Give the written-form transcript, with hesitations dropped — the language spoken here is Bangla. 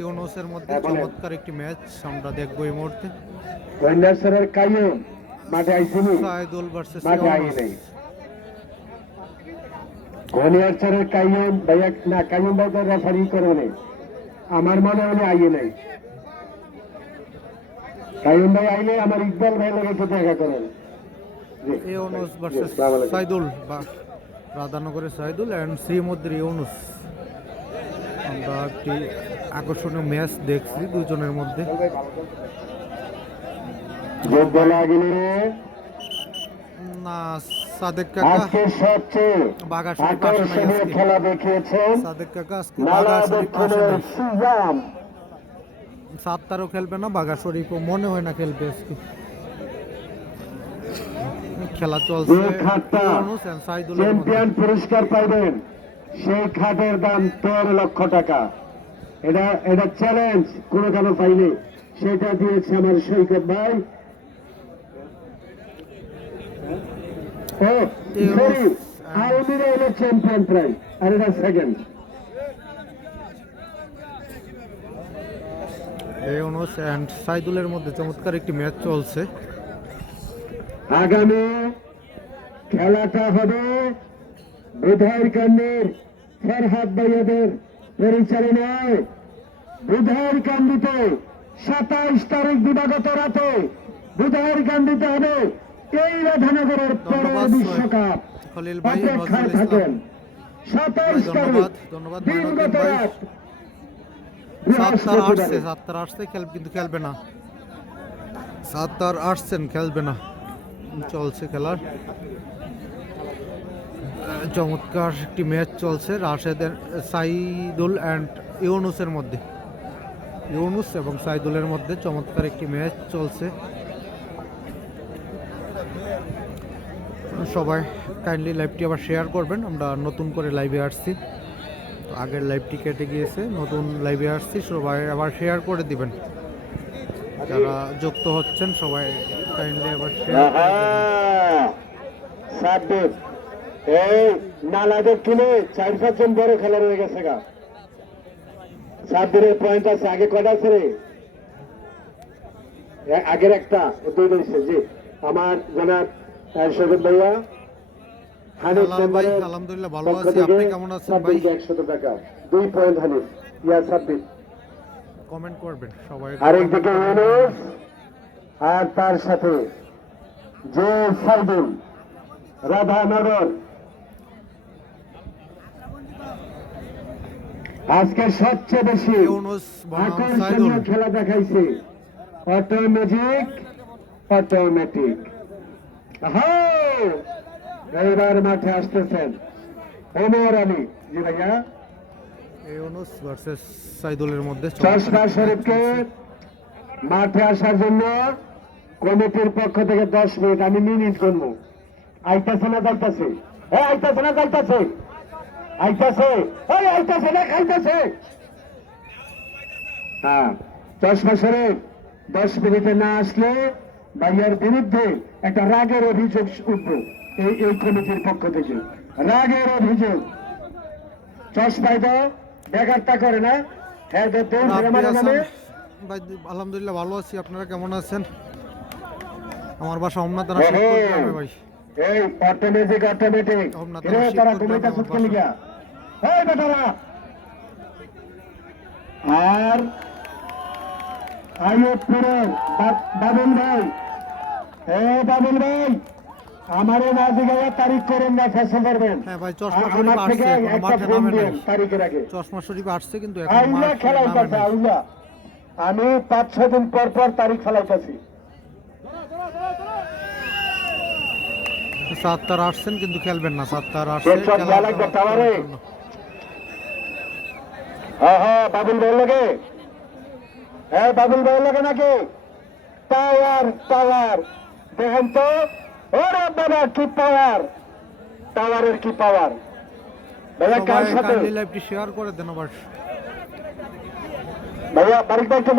ইউনুসের মধ্যে চমৎকার একটি ম্যাচ আমরা দেখবো এই মুহূর্তে। কন্যাশ্বরের কাইয়ুম মাঠে আইছিনি, সাইদুল ভার্সেস মাঠে আই ইউনুস। নাই। কন্যাশ্বরের কাইয়ুম ভাইয়া না, কাইয়ুম ভাই তো রেফারি করে নাই, আমার মনে হয় আইয়ে নাই। কাইয়ুম ভাই আইলে আমার ইকবাল ভাই লোক একটু দেখা করেন। ইউনুস ভার্সেস সাইদুল, বা রাধানগরে সাইদুল অ্যান্ড শ্রীমদ্দির ইউনুস। আমরা একটি আকর্ষণীয় ম্যাচ দেখছি দুজনের মধ্যে। না, সাদেক কাকা বাঘা শরীফ আসে নাই আজকে। খেলা দেখিয়েছেন সাদেক কাকা আজকে বাঘা শরীফ আসে নাই। সাত্তারও খেলবে না, বাঘা শরীফও মনে হয় না খেলবে আজকে। খেলা চলছে ইউনুস এন্ড সাইদুলের মধ্যে। চ্যাম্পিয়ন পুরস্কার পাইবেন, সেই খাটের দাম 13 লক্ষ টাকা। এটা চ্যালেঞ্জ, কোনো কেন পাইনি, সেটা দিয়েছে আমার সৈকত ভাই। চ্যাম্পিয়ন প্রাইজ, আর এটা সেকেন্ড। ইউনুস এন্ড সাইদুলের মধ্যে চমৎকার একটি ম্যাচ চলছে। আগামী খেলাটা হবে বুধাইরকান্দির ফরহাদ ভাইয়াদের পরিচালনায়। বুধাইরকান্দিতে 27 তারিখ দিবাগত রাতে বুধাইরকান্দিতে হবে এই রাধানগরের পরের বিশ্বকাপ। খলিল ভাই, অপেক্ষায় থাকেন। 27 তারিখ দিনগত রাত। সাত্তার আসছে কিন্তু খেলবে না। সাত্তার আসছেন, খেলবে না। চলছে খেলার চমৎকার একটি ম্যাচ চলছে রাশেদের সাইদুল অ্যান্ড ইউনুসের মধ্যে। ইউনুস এবং সাইদুলের মধ্যে চমৎকার একটি ম্যাচ চলছে। সবাই কাইন্ডলি লাইভটি আবার শেয়ার করবেন। আমরা নতুন করে লাইভে আসছি, তো আগের লাইভটি কেটে গিয়েছে, নতুন লাইভে আসছি। সবাই আবার শেয়ার করে দিবেন, যারা যুক্ত হচ্ছেন সবাই কাইন্ডলি আবার শেয়ার করে দিবেন। এই নালাদের কিনে 4-5 জন বড় খেলোয়াড় হয়ে গেছে গা। 7 দিনের পয়েন্ট আছে, আগে কয়টা আছে রে? আগের একটা, 2 দিন জি। আমার জনাব সৈকত ভাইয়া হানিফ মেম্বারের আলহামদুলিল্লাহ ভালো আছি, আপনি কেমন আছেন ভাই? 100 টাকা 2 পয়েন্ট হানিফ ইয়া 26 কমেন্ট করবেন সবাই। আরেকদিকে ইউনুস আর তার সাথে যে সাইদুল রাধানগর। আজকে সবচেয়ে বেশি আকর্ষণীয় খেলা দেখাইছে অটোমেটিক। এইবার মাঠে আসতেছেন ওমর আলী। জি ভাইয়া, ইউনুস ভার্সেস সাইদুলের মধ্যে চশমা শরীফকে মাঠে আসার জন্য কমিটির পক্ষ থেকে 10 মিনিট আমি মিনিট করবো। আইতাছে না যাইতাছে? আইতাছে না যাইতাছে? আইতাছে, আইতাছে না খাইতাছে? হ্যাঁ, চশমা শরীফ 10 মিনিটে না আসলে ভাইয়ার বিরুদ্ধে একটা রাগের অভিযোগ উঠবে এই কমিটির পক্ষ থেকে। রাগের অভিযোগ। চশমাই তো বেকারটা করে না। হ্যাঁ, আলহামদুলিল্লাহ ভালো আছি, আপনারা কেমন আছেন? আমার বাসা হোমনা থানা ভাই। এই অটোমেটিক তারা কমিটা সুটকে লিগা। এই বেটারা আর আইয়ুবপুরের বাবুল ভাই, বাবুল ভাই আমারে না জিগায়া তারিখ করেন না, ফেসল করবেন। হ্যাঁ ভাই, চশমা শরীফ আসছে, মাঠে নামে নাই। তারিখের আগে চশমা শরীফ আসছে কিন্তু এখন আইলা খেলাইতাছে। আইলা আমি 5-6 দিন পর তারিখ খেলাইতাছি। সাত্তার আসছেন কিন্তু খেলবেন না। সাত্তার আসছে, বাবুল ভাই লাগে, বাবুল ভাই লাগে নাকি? টাওয়ার দেখেন তো, ওরে বাবা কি টাওয়ারের কি পাওয়ার। ভাইয়া কার সাথে লাইভটি শেয়ার করে দেন আবার। ভাইয়া বাড়িতে একটু